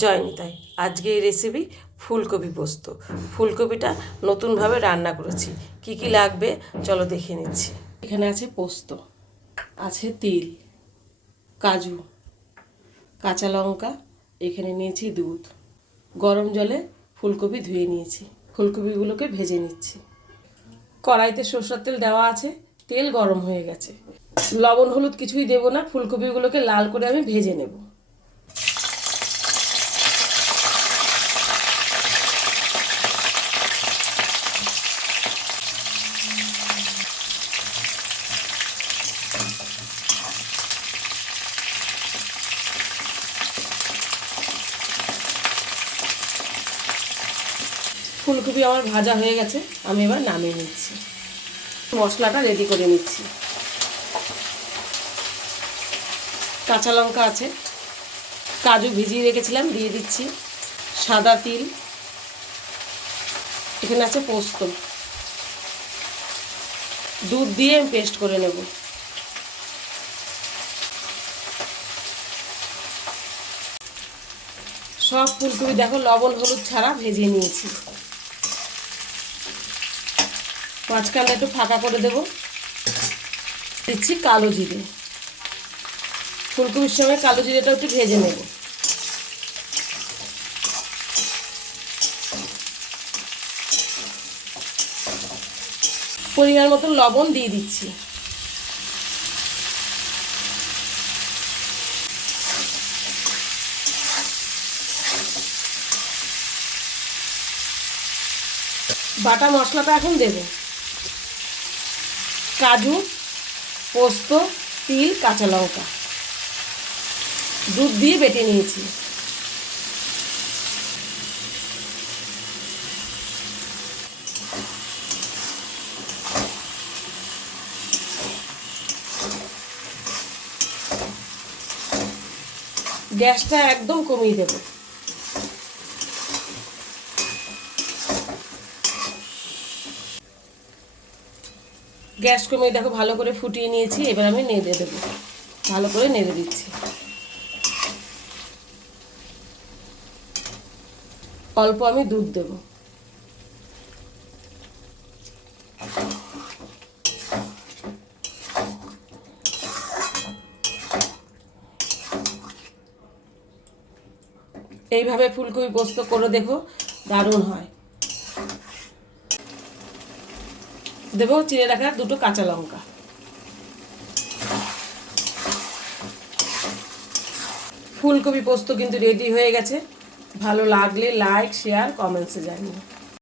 জয় নিতাই। আজকে এই রেসিপি ফুলকপি পোস্ত। ফুলকপিটা নতুনভাবে রান্না করেছি। কি কি লাগবে চলো দেখে নিচ্ছি। এখানে আছে পোস্ত, আছে তিল, কাজু, কাঁচা লঙ্কা, এখানে নিয়েছি দুধ। গরম জলে ফুলকপি ধুয়ে নিয়েছি। ফুলকপিগুলোকে ভেজে নিচ্ছি। কড়াইতে সরষের তেল দেওয়া আছে, তেল গরম হয়ে গেছে। লবণ হলুদ কিছুই দেবো না, ফুলকপিগুলোকে লাল করে আমি ভেজে নেব। ফুলকপি আমার ভাজা হয়ে গেছে, আমি এবার নামিয়ে নিচ্ছি। মশলাটা রেডি করে নিচ্ছি। কাঁচা লঙ্কা আছে, কাজু ভিজিয়ে রেখেছিলাম দিয়ে দিচ্ছি, সাদা তিল, এখানে আছে পোস্ত, দুধ দিয়ে আমি পেস্ট করে নেব। সব ফুলকপি দেখো লবণ হলুদ ছাড়া ভেজে নিয়েছি। মাঝখানটা একটু ফাঁকা করে দেব। দিচ্ছি কালো জিরে, ফুলকপির সঙ্গে কালো জিরেটা একটু ভেজে নেব। পরিমাণ মতো লবণ দিয়ে দিচ্ছি। বাটা মশলাটা এখন দেব। কাজু, পোস্ত, তিল, কাঁচা লঙ্কা, দুধ দিয়ে বেটে নিয়েছি। গ্যাসটা একদম কমিয়ে দেব। গ্যাস কমিয়ে দেখো ভালো করে ফুটিয়ে নিয়েছি। এবার আমি নেড়ে দেবো, ভালো করে নেড়ে দিচ্ছি। অল্প আমি দুধ দেব। এইভাবে ফুলকপি পোস্ত করে দেখো, দারুণ হয়। দেবো চিড়ে রাখা দুটো কাঁচা লঙ্কা। ফুলকপি পোস্ত কিন্তু রেডি হয়ে গেছে। ভালো লাগলে লাইক, শেয়ার, কমেন্টসে জানিও।